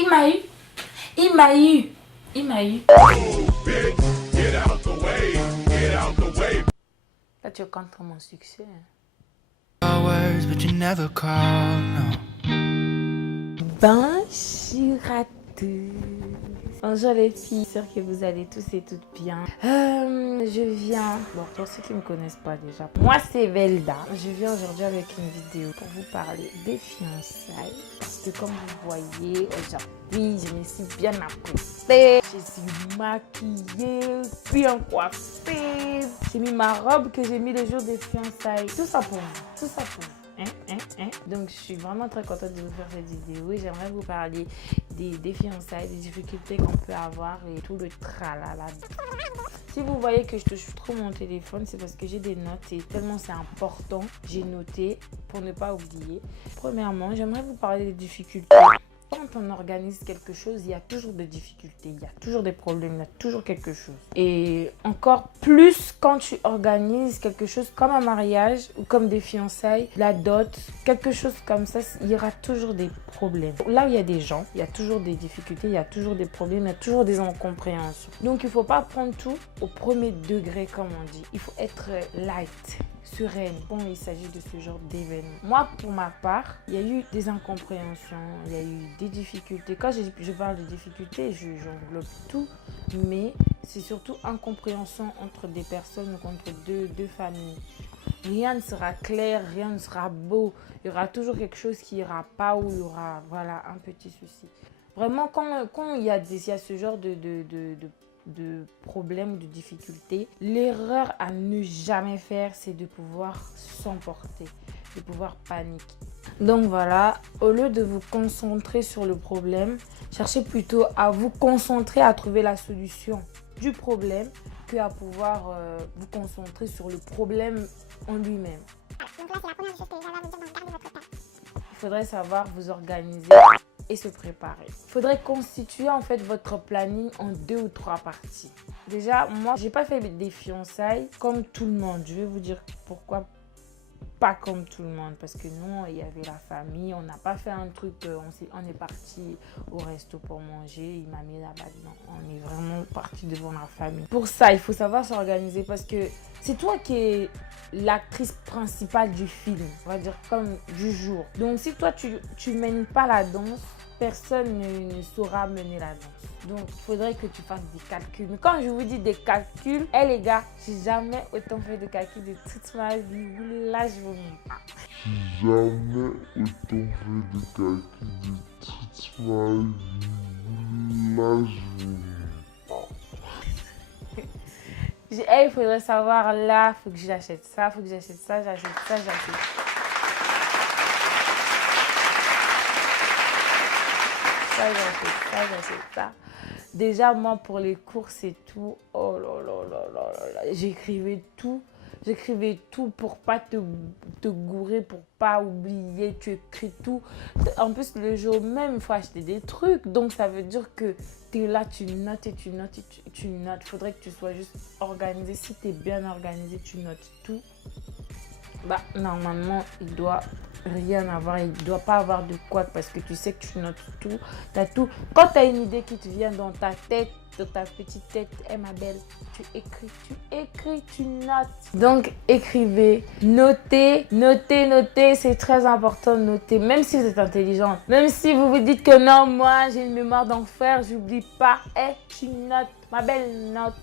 Il m'a eu. Il m'a eu. Il m'a eu. Là, tu comptes mon succès. Bonjour à tous. Bonjour les filles, j'espère que vous allez tous et toutes bien. Je viens, bon pour ceux qui ne me connaissent pas déjà, moi c'est Velda. Je viens aujourd'hui avec une vidéo pour vous parler des fiançailles. Parce que comme vous voyez, aujourd'hui je me suis bien apprêtée. Je suis maquillée, bien coiffée. J'ai mis ma robe que j'ai mis le jour des fiançailles. Tout ça pour vous, tout ça pour vous. Donc je suis vraiment très contente de vous faire cette vidéo et j'aimerais vous parler des fiançailles, des difficultés qu'on peut avoir et tout le tralala. Si vous voyez que je touche trop mon téléphone, c'est parce que j'ai des notes et tellement c'est important, j'ai noté pour ne pas oublier. Premièrement, j'aimerais vous parler des difficultés. Quand on organise quelque chose, il y a toujours des difficultés, il y a toujours des problèmes, il y a toujours quelque chose. Et encore plus quand tu organises quelque chose comme un mariage ou comme des fiançailles, la dot, quelque chose comme ça, il y aura toujours des problèmes. Là où il y a des gens, il y a toujours des difficultés, il y a toujours des problèmes, il y a toujours des incompréhensions. Donc il ne faut pas prendre tout au premier degré comme on dit. Il faut être light, sereine quand il s'agit de ce genre d'événement. Moi, pour ma part, il y a eu des incompréhensions, il y a eu des difficultés. Quand je parle de difficultés, j'englobe tout, mais c'est surtout incompréhension entre des personnes, entre deux familles. Rien ne sera clair, rien ne sera beau. Il y aura toujours quelque chose qui ira pas ou il y aura voilà, un petit souci. Vraiment, quand il y a ce genre de problèmes, de difficultés, l'erreur à ne jamais faire, c'est de pouvoir s'emporter, de pouvoir paniquer. Donc voilà, au lieu de vous concentrer sur le problème, cherchez plutôt à vous concentrer à trouver la solution du problème qu'à pouvoir vous concentrer sur le problème en lui-même. Donc là, c'est la première chose que j'avais à vous dire dans le cadre de votre temps. Il faudrait savoir vous organiser et se préparer. Il faudrait constituer en fait votre planning en 2 ou 3 parties. Déjà, moi, j'ai pas fait des fiançailles comme tout le monde. Je vais vous dire pourquoi pas comme tout le monde. Parce que nous, il y avait la famille. On n'a pas fait un truc, on est parti au resto pour manger. Il m'a mis là-bas. Non, on est vraiment parti devant la famille. Pour ça, il faut savoir s'organiser parce que c'est toi qui es l'actrice principale du film, on va dire comme du jour. Donc si toi tu mènes pas la danse, personne ne saura mener la danse. Donc il faudrait que tu fasses des calculs. Mais quand je vous dis des calculs, les gars, j'ai jamais autant fait de calculs de toute ma vie. Là, je vous mens pas. Jamais autant fait de calculs de toute ma vie. Là, je vous mens pas. Il faudrait savoir là, il faut que j'achète ça, il faut que j'achète ça, j'achète ça, j'achète ça. Déjà, moi, pour les courses et tout, oh là là là là là, j'écrivais tout. J'écrivais tout pour pas te gourer, pour pas oublier, tu écris tout. En plus, le jour même, il faut acheter des trucs. Donc, ça veut dire que tu es là, tu notes et tu notes et tu notes. Il faudrait que tu sois juste organisé. Si tu es bien organisé, tu notes tout. Bah, normalement, il doit rien avoir. Il ne doit pas avoir de quoi parce que tu sais que tu notes tout. Tu as tout. Quand tu as une idée qui te vient dans ta tête, dans ta petite tête, ma belle, tu écris, tu notes. Donc, écrivez, notez, c'est très important de noter, même si vous êtes intelligente. Même si vous vous dites que non, moi, j'ai une mémoire d'enfer, j'oublie pas. Tu notes, ma belle note,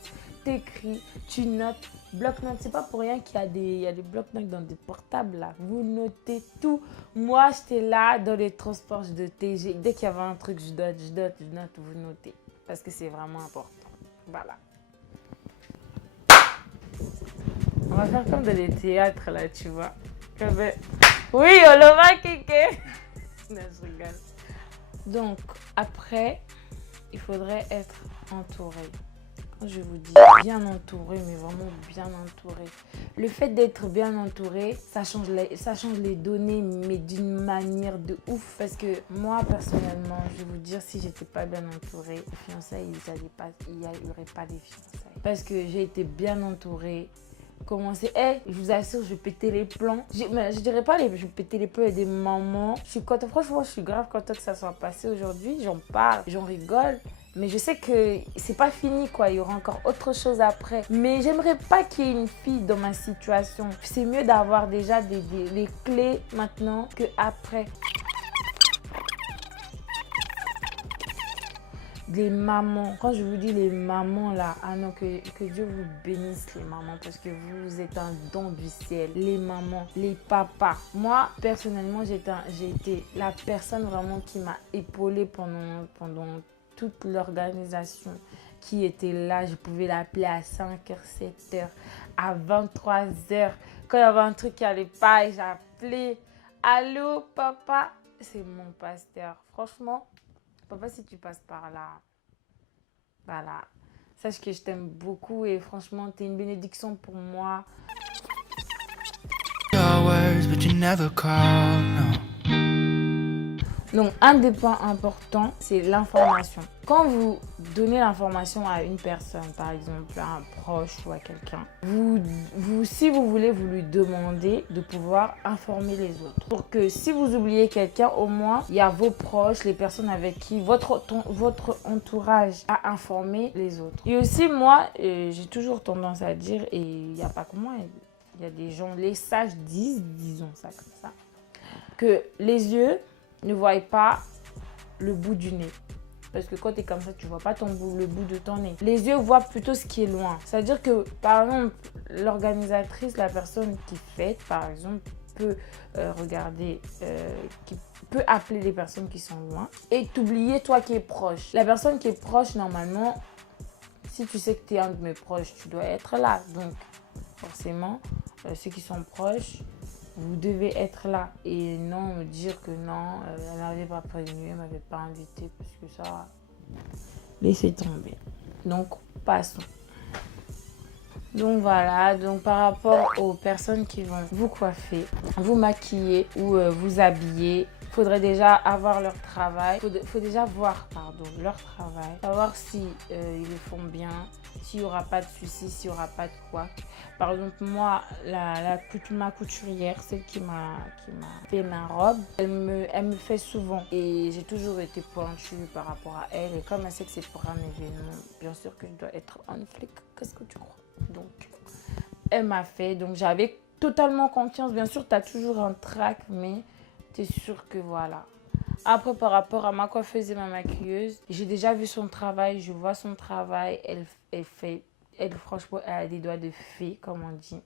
t'écris, tu notes. Bloc-notes, c'est pas pour rien qu'il y a des bloc-notes dans des portables là. Vous notez tout. Moi, j'étais là dans les transports, je notais. Dès qu'il y avait un truc, je note, vous notez. Parce que c'est vraiment important. Voilà. On va faire comme dans les théâtres là, tu vois. Oui, on le va kéké. Non, je rigole. Donc, après, il faudrait être entouré. Je vous dis bien entouré, mais vraiment bien entouré. Le fait d'être bien entouré, ça change les données, mais d'une manière de ouf. Parce que moi, personnellement, je vais vous dire, si j'étais pas bien entourée, les fiançailles, il n'y aurait pas des fiançailles. Parce que j'ai été bien entourée. commencer, je vous assure, je pétais les plombs. Mais je dirais pas je pétais les plombs et des moments. Je suis contente, franchement, je suis grave contente que ça soit passé aujourd'hui. J'en parle, j'en rigole. Mais je sais que c'est pas fini, quoi. Il y aura encore autre chose après. Mais j'aimerais pas qu'il y ait une fille dans ma situation. C'est mieux d'avoir déjà les clés maintenant qu'après. Les mamans, quand je vous dis les mamans là, ah non, que Dieu vous bénisse les mamans parce que vous êtes un don du ciel. Les mamans, les papas. Moi, personnellement, j'ai été la personne vraiment qui m'a épaulée pendant toute l'organisation, qui était là. Je pouvais l'appeler à 5h, 7h, à 23h. Quand il y avait un truc qui n'allait pas, j'appelais. Allô, papa? C'est mon pasteur. Franchement, papa, si tu passes par là, voilà. Sache que je t'aime beaucoup et franchement, tu es une bénédiction pour moi. Donc, un des points importants, c'est l'information. Quand vous donnez l'information à une personne, par exemple à un proche ou à quelqu'un, si vous voulez, vous lui demandez de pouvoir informer les autres. Pour que si vous oubliez quelqu'un, au moins, il y a vos proches, les personnes avec qui, votre entourage a informé les autres. Et aussi, moi, j'ai toujours tendance à dire, et il n'y a pas que moi, il y a des gens, les sages disons ça comme ça, que les yeux ne voient pas le bout du nez. Parce que quand tu es comme ça, tu ne vois pas le bout de ton nez. Les yeux voient plutôt ce qui est loin. C'est-à-dire que, par exemple, l'organisatrice, la personne qui fête, par exemple, peut regarder, qui peut appeler les personnes qui sont loin et t'oublier toi qui es proche. La personne qui est proche, normalement, si tu sais que tu es un de mes proches, tu dois être là. Donc, forcément, ceux qui sont proches, vous devez être là et non me dire que non, elle n'avait pas prévenu, elle ne m'avait pas invité parce que ça, laissez tomber. Donc, passons. Donc voilà, donc par rapport aux personnes qui vont vous coiffer, vous maquiller ou vous habiller, il faudrait déjà avoir leur travail. Faut déjà voir leur travail, savoir si ils le font bien, s'il n'y aura pas de soucis, s'il n'y aura pas de quoi. Par exemple, moi, ma couturière, celle qui m'a fait ma robe, elle me fait souvent. Et j'ai toujours été pointue par rapport à elle. Et comme elle sait que c'est pour un événement, bien sûr que je dois être on flic. Qu'est-ce que tu crois? Donc, elle m'a fait. Donc, j'avais totalement confiance. Bien sûr, tu as toujours un trac, mais tu es sûr que voilà. Après, par rapport à ma coiffeuse et ma maquilleuse, j'ai déjà vu son travail. Je vois son travail. Franchement, elle a des doigts de fée, comme on dit.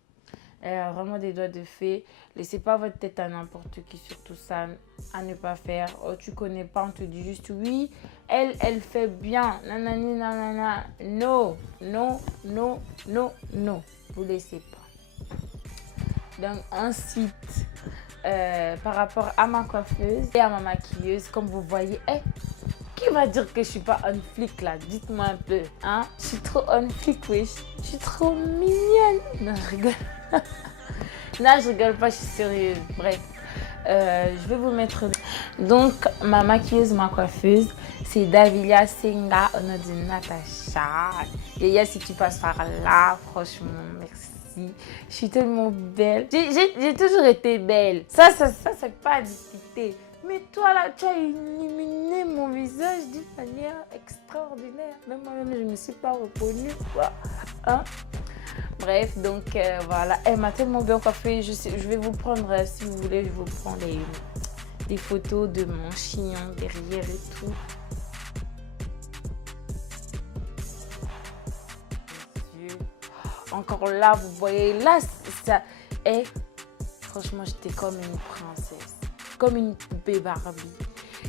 Elle a vraiment des doigts de fée. Laissez pas votre tête à n'importe qui, surtout ça, à ne pas faire. Oh, tu connais pas, on te dit juste oui. Elle fait bien. Nanani, nanana. Non, non, non, non, non. Vous laissez pas. Donc, ensuite, par rapport à ma coiffeuse et à ma maquilleuse, comme vous voyez, qui va dire que je suis pas on flic là? Dites-moi un peu, hein? Je suis trop on flic, oui. Je suis trop mignonne. Non, je rigole. Non, je rigole pas, je suis sérieuse. Bref, je vais vous mettre... Donc, ma maquilleuse, ma coiffeuse, c'est Davilia Senga, on a dit Natacha. Yaya, si tu passes par là, franchement, merci. Je suis tellement belle. J'ai toujours été belle. Ça, c'est pas à discuter. Mais toi là, tu as illuminé mon visage d'une manière extraordinaire. Même moi-même, je ne me suis pas reconnue, quoi. Hein? Bref, donc voilà. Elle m'a tellement bien coiffée. Je vais vous prendre, si vous voulez, je vous prends des photos de mon chignon derrière et tout. Encore là, vous voyez, là, ça. Et franchement, j'étais comme une princesse. Comme une poupée Barbie.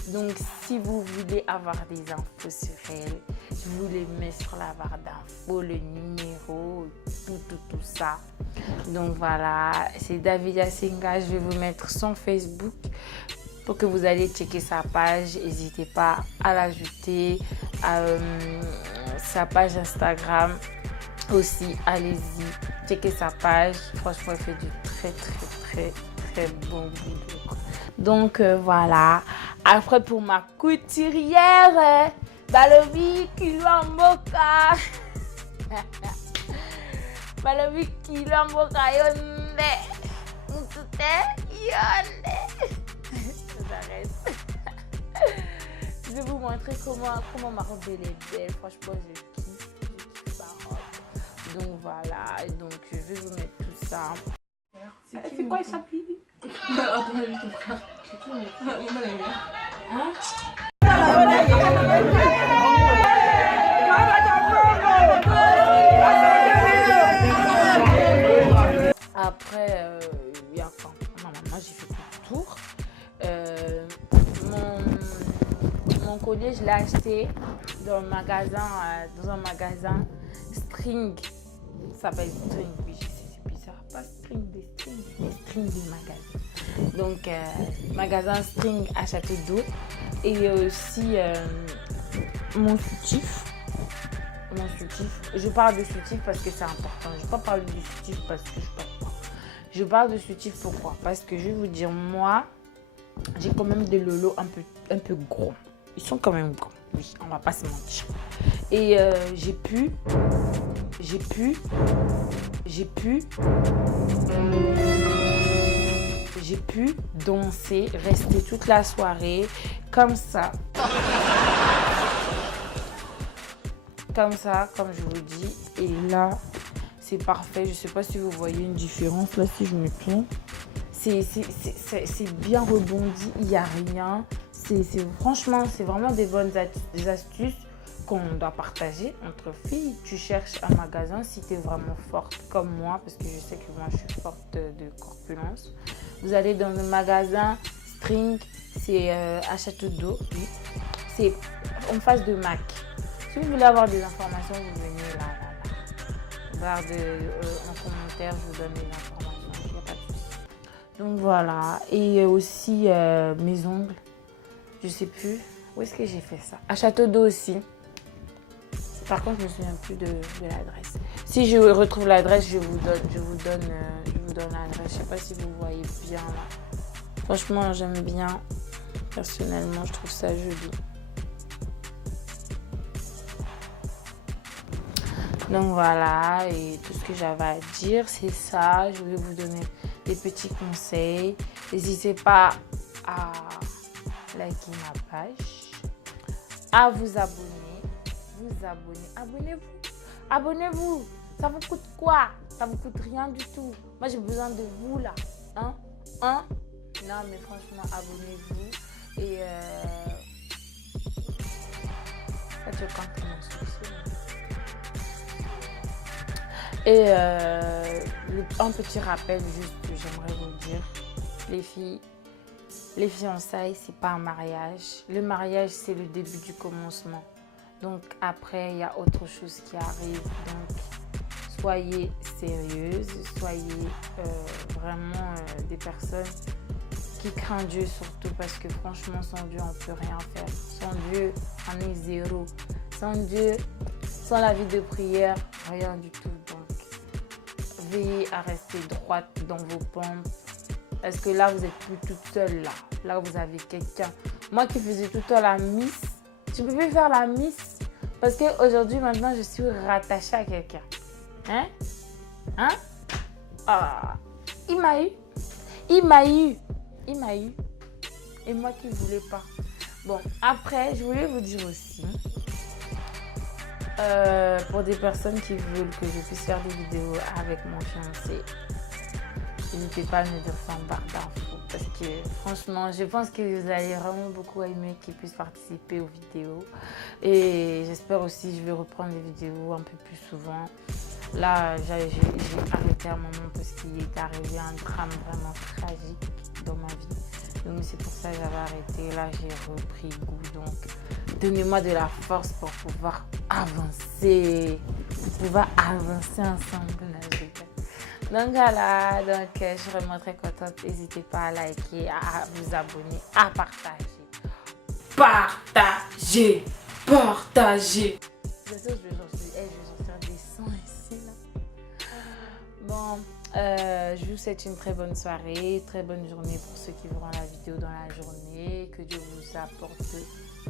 Donc, si vous voulez avoir des infos sur elle, je vous les mets sur la barre d'infos, le numéro, tout ça. Donc, voilà, c'est Davilia Senga. Je vais vous mettre son Facebook pour que vous allez checker sa page. N'hésitez pas à l'ajouter. Sa page Instagram aussi, allez-y, checker sa page. Franchement, elle fait du très bon boulot. Donc voilà. Après pour ma couturière, Balobi Kilwa Moka. Malabikila mboka yonde. Mutute yonde. J'arrête. Je vais vous montrer comment ma robe elle est belle. Franchement, je kiffe ma robe. Donc voilà, donc je vais vous mettre tout ça. C'est quoi ça, Pibi? Attends, ton frère. Hein? Après, il y a enfin, moi j'ai fait tout le tour. Mon collier, je l'ai acheté dans un magasin String. Ça s'appelle String, oui, je sais, c'est bizarre. Pas String, des String du magasin. Donc, magasin String à Château d'Eau. Et aussi mon soutif. Je parle de soutif parce que c'est important. Je ne vais pas parler de soutif parce que je ne sais pas pourquoi. Je parle de soutif pourquoi? Parce que je vais vous dire, moi, j'ai quand même des lolos un peu gros. Ils sont quand même gros, oui, on va pas se mentir. Et j'ai pu danser, rester toute la soirée comme ça. Comme ça, comme je vous dis. Et là, c'est parfait. Je sais pas si vous voyez une différence là si je me tourne. C'est bien rebondi, il n'y a rien. Franchement, c'est vraiment des bonnes astuces qu'on doit partager entre filles. Tu cherches un magasin si tu es vraiment forte comme moi, parce que je sais que moi je suis forte de corpulence. Vous allez dans un magasin String, c'est à Château d'Eau, oui. C'est en face de Mac. Si vous voulez avoir des informations, vous venez là. En commentaire, je vous donne les informations, il n'y a pas de souci. Donc voilà, et aussi mes ongles, je sais plus, où est-ce que j'ai fait ça? À Château d'Eau aussi. Par contre, je ne me souviens plus de l'adresse. Si je retrouve l'adresse, je vous donne l'adresse. Je ne sais pas si vous voyez bien là. Franchement, j'aime bien. Personnellement, je trouve ça joli. Donc voilà, et tout ce que j'avais à dire, c'est ça. Je voulais vous donner des petits conseils. N'hésitez pas à liker ma page, à vous abonner. Abonnez-vous. Ça vous coûte quoi? Ça vous coûte rien du tout. Moi, j'ai besoin de vous là. Hein? Non, mais franchement, abonnez-vous. Et je compte mon succès. Et un petit rappel juste que j'aimerais vous dire, les fiançailles, c'est pas un mariage. Le mariage, c'est le début du commencement. Donc après, il y a autre chose qui arrive. Donc soyez sérieuses, soyez vraiment des personnes qui craignent Dieu surtout, parce que franchement, sans Dieu, on ne peut rien faire. Sans Dieu, on est zéro. Sans Dieu, sans la vie de prière, rien du tout. Donc, veillez à rester droite dans vos pompes. Parce que là, vous n'êtes plus toute seule là. Là, vous avez quelqu'un. Moi qui faisais tout le temps la miss, tu peux plus faire la miss. Parce qu'aujourd'hui, maintenant, je suis rattachée à quelqu'un. Hein? Ah, il m'a eu. Et moi qui ne voulais pas. Bon, après, je voulais vous dire aussi, pour des personnes qui veulent que je puisse faire des vidéos avec mon fiancé, n'hésitez pas à me dire ça en barre d'infos. Parce que franchement, je pense que vous allez vraiment beaucoup aimer qu'il puisse participer aux vidéos. Et j'espère aussi que je vais reprendre les vidéos un peu plus souvent. Là, j'ai arrêté un moment parce qu'il est arrivé un drame vraiment tragique dans ma vie. Donc c'est pour ça que j'avais arrêté. Là, j'ai repris goût. Donc donnez-moi de la force pour pouvoir avancer. Ensemble. Donc voilà, je serai vraiment très contente. N'hésitez pas à liker, à vous abonner, à partager. Partagez. Je sais, je vais sortir des sons ici là. Bon, je vous souhaite une très bonne soirée, très bonne journée pour ceux qui verront la vidéo dans la journée. Que Dieu vous apporte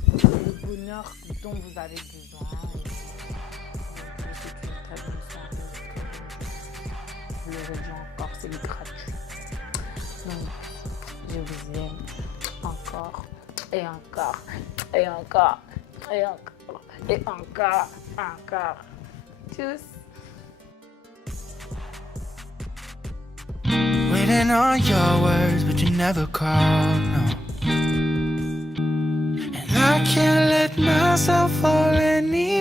le bonheur dont vous avez besoin. Je vous souhaite une très bonne soirée. l'aurais dit encore, c'est gratuit. Donc, je vous aime encore, et encore, et encore, et encore, et encore. Tchuss. Waiting on your words, but you never call, no. And I can't let myself fall any